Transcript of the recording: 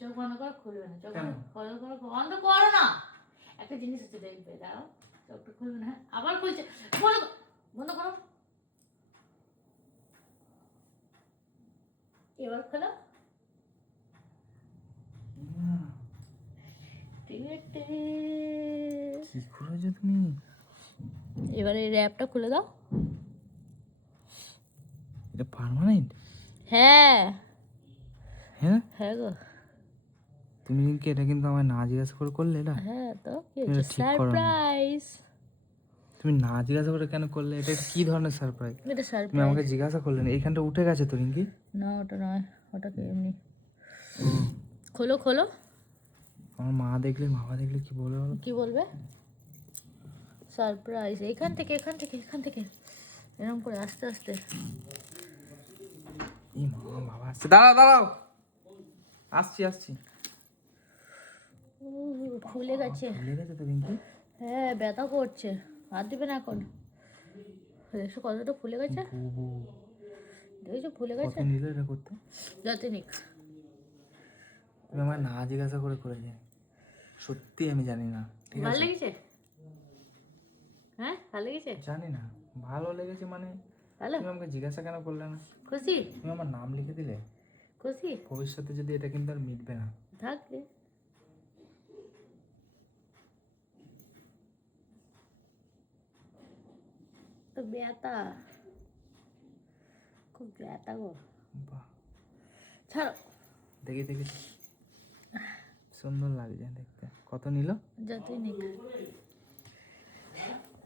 চোখ বন্ধ করে খুলবে না, চোখ বন্ধ করো না। একটা জিনিস হচ্ছে দেখবে, দাঁড়াও, চোখটা খুলবে না, আবার খুলছে, বন্ধ করো, এবার খোলো। কি করেছো তুমি? এবারে এই র্যাপটা খুলে দাও। এটা পার্মানেন্ট? হ্যাঁ হ্যাঁ হ্যাঁ গো, তুমি কি এটা কিন্তু আমায় না জিজ্ঞাসা করে করলে এটা? হ্যাঁ তো কি তুমি হচ্ছে, এটা ঠিক করো না। সারপ্রাইজ। তুমি না জিজ্ঞাসা করে কেন করলে? এটা কি ধরনের সারপ্রাইজ? এটা তুমি সারপ্রাইজ আমাকে জিজ্ঞাসা করলে না। এইখানটা উঠে গেছে তো রিঙ্কি। না, ওটা নয়, ওটাকে এমনি খোলো খোলো। আমার মা দেখলে, বাবা দেখলে কি বলবে বলো? কি বলবে? সারপ্রাইজ, এখান থেকে এখান থেকে এখান থেকে এরকম করে আস্তে আস্তে। এই মা, বাবা আসছে, দাঁড়াও দাঁড়াও, আসছি আসছি। খুলে গেছে। খুলে গেছে তো রিঙ্কি। হ্যাঁ, ব্যথা করছে, হাত দিবে না এখন। দেখছো কতটা ফুলে গেছে, বুবু, দেখেছো ফুলে কত গেছে। নিলে এটা করতে? যাতে নিক। তুমি আমায় না জিজ্ঞাসা করে করেছে, সত্যি আমি জানি না, ঠিক ভালো আছে? লেগেছে? হ্যাঁ ভালো লেগেছে? জানি না ভালো লেগেছে মানে, ভালো, তুমি আমাকে জিজ্ঞাসা কেন করলে না? খুশি? তুমি আমার নাম লিখে দিলে, খুশি ভবিষ্যতে যদি এটা কিন্তু আর মিটবে না। থাকবে। তো ব্যথা, খুব ব্যথা গো। বাহ, ছাড়ো। দেখি দেখি, সুন্দর লাগছে দেখতে। কত নিল? যতই নিক।